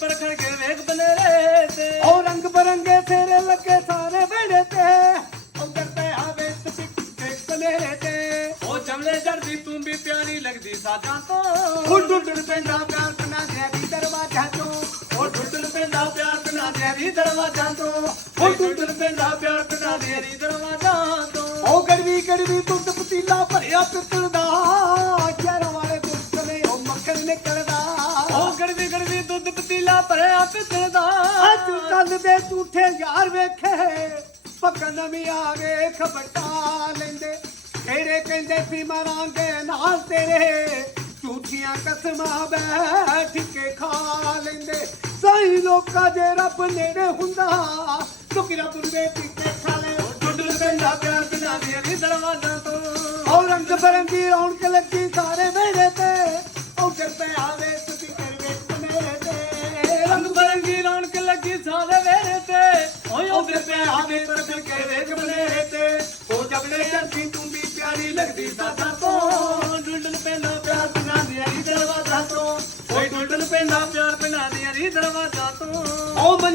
ਪਰਖਣ ਕੇ ਵੇਖ ਬਨੇਰੇ ਤੇ। ਉਹ ਰੰਗ ਬਰੰਗੇ ਤੇਰੇ ਲੱਗੇ ਸਾਰੇ ਵੇੜੇ ਤੇ। ਉਧਰ ਤੇ ਆਵੇ ਟਿਕ ਟਿਕ ਕਨੇਰੇ ਤੇ। ਉਹ ਜਮਲੇ ਜੜਦੀ ਤੂੰ ਵੀ ਪਿਆਰੀ ਲੱਗਦੀ ਸਾਜਾਂ ਤੋਂ। ਉਹ ਡੁੱਡਣ ਪੈਂਦਾ ਪਿਆਰ ਕਨਾ ਦੇ ਦਰਵਾਜ਼ਾ ਤੋਂ। ਉਹ ਟੁੱਟਣ ਪੈਂਦਾ ਪਿਆਰ ਬਿਨਾ ਦੇਰੀ ਦਰਵਾਜ਼ਾਂ ਤੋਂ। ਉਹ ਟੁੱਟਣ ਪੈਂਦਾ ਪਿਆਰ ਬਿਨਾ ਦੇਰੀ ਦਰਵਾਜ਼ਾਂ ਤੋਂ। ਉਹ ਗੜਵੀ ਗੜਵੀ ਦੁੱਧ ਪਤੀਲਾ ਭਰਿਆ ਪਿੱਤਲ ਦਾ। ਯਾਰਾਂ ਗੜਵੀ ਦੁੱਧ ਪਤੀਲਾ ਭਰਿਆ ਪਿੱਤਲ ਦਾ ਅੱਜ ਕੱਲ ਦੇ ਝੂਠੇ ਯਾਰ ਵੇਖੇ ਪੱਕਾ ਨਵੀਂ ਆ ਗਏ ਖਬਟਾ ਲੈਂਦੇ। ਤੇਰੇ ਕਹਿੰਦੇ ਸੀ ਮਰਾਂਗੇ ਨਾਲ ਤੇਰੇ। ਝੂਠੀਆਂ ਕਸਮਾਂ ਬੈਠ ਕੇ ਖਾ ਲੈਂਦੇ। ਸਹੀ ਲੋਕਾਂ ਦੇ ਰੱਬ ਨੇੜੇ ਹੁੰਦਾ। ਲੋਕੀ ਰੱਬ ਨੂੰ ਵੇਖ ਕੇ ਖਾ ਲੈ ਟੁੱਟਣ ਪੈਂਦਾ ਪਿਆਰ ਦੇਰੀ ਦਰਵਾਜ਼ਾਂ ਤੋਂ। ਉਹ ਰੰਗ ਬਰੰਗੀ ਰੌਣਕ ਲੱਗੀ ਸਾਰੇ ਤੇ ਤੇ ਓਏ ਉਧਰ ਤੇ ਕੇ ਵੇਖ ਬਨੇਰੇ ਤੇ? ਉਹ ਜਬਲੇ ਚਰਖੀ ਤੂੰ ਵੀ ਪਿਆਰੀ ਲੱਗਦੀ ਸਾਦਾ ਤੋਂ। ਤੋਂ ਡੁੱਡਣ ਪੈਂਦਾ ਪਿਆਰ ਬਿਨਾ ਦੇਰੀ ਦਰਵਾਜ਼ਾ ਤੋਂ। ਓਏ ਟੁੱਟਣ ਪੈਂਦਾ ਪਿਆਰ ਬਿਨਾ ਦੇਰੀ ਦਰਵਾਜ਼ਾ ਤੋਂ। ਉਹ